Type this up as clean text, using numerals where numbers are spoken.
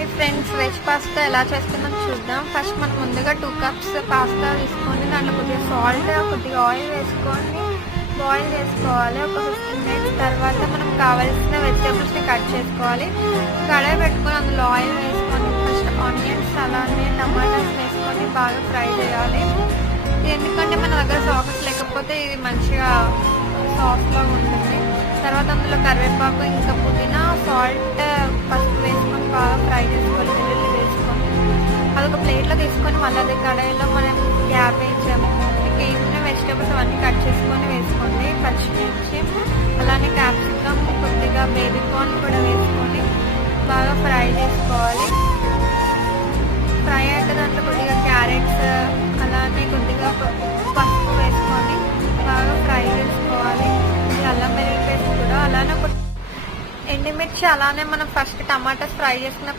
Hi friends, veg pasta ఎలా చేస్తున్నాం చూద్దాం. ఫస్ట్ మనం ముందుగా 2 కప్స్ పాస్తా తీసుకొని దాంట్లో కొద్దిగా సాల్ట్, కొద్దిగా ఆయిల్ వేసుకొని బాయిల్ చేసుకోవాలి. ఒక 15 మినిట్స్ తర్వాత మనం కావాల్సిన వెజిటేబుల్స్ని కట్ చేసుకోవాలి. కడాయి పెట్టుకొని అందులో ఆయిల్ వేసుకొని ఫస్ట్ ఆనియన్స్ అలానే టమాటాస్ వేసుకొని బాగా ఫ్రై చేయాలి. ఎందుకంటే మన దగ్గర సాసెస్ లేకపోతే ఇది మంచిగా సాస్లా ఉంటుంది. తర్వాత అందులో కరివేపాకు, ఇంకా పుదీనా, సాల్ట్, పసుపు వేసుకొని బాగా ఫ్రై చేసుకోవాలి. వెల్లుల్లి వేసుకొని అదొక ప్లేట్లో తీసుకొని మళ్ళీ అదే కడాయిలో మనం క్యాబేజ్, ఇంకా ఏమైనా వెజిటేబుల్స్ అవన్నీ కట్ చేసుకొని వేసుకోండి. పచ్చిమిర్చి అలానే క్యాప్సికమ్, కొద్దిగా బేబీ కార్న్ కూడా వేసుకొని బాగా ఫ్రై చేసుకోవాలి. ఫ్రై అయ్యాక దాంట్లో కొద్దిగా క్యారెట్స్ అలానే కొద్దిగా పసుపు వేసుకొని బాగా ఫ్రై చేసుకోవాలి. అల్లం వెల్లుల్లి పేస్ట్ కూడా అలానే ఎండుమిర్చి అలానే మనం ఫస్ట్ టమాటాస్ ఫ్రై చేసుకున్న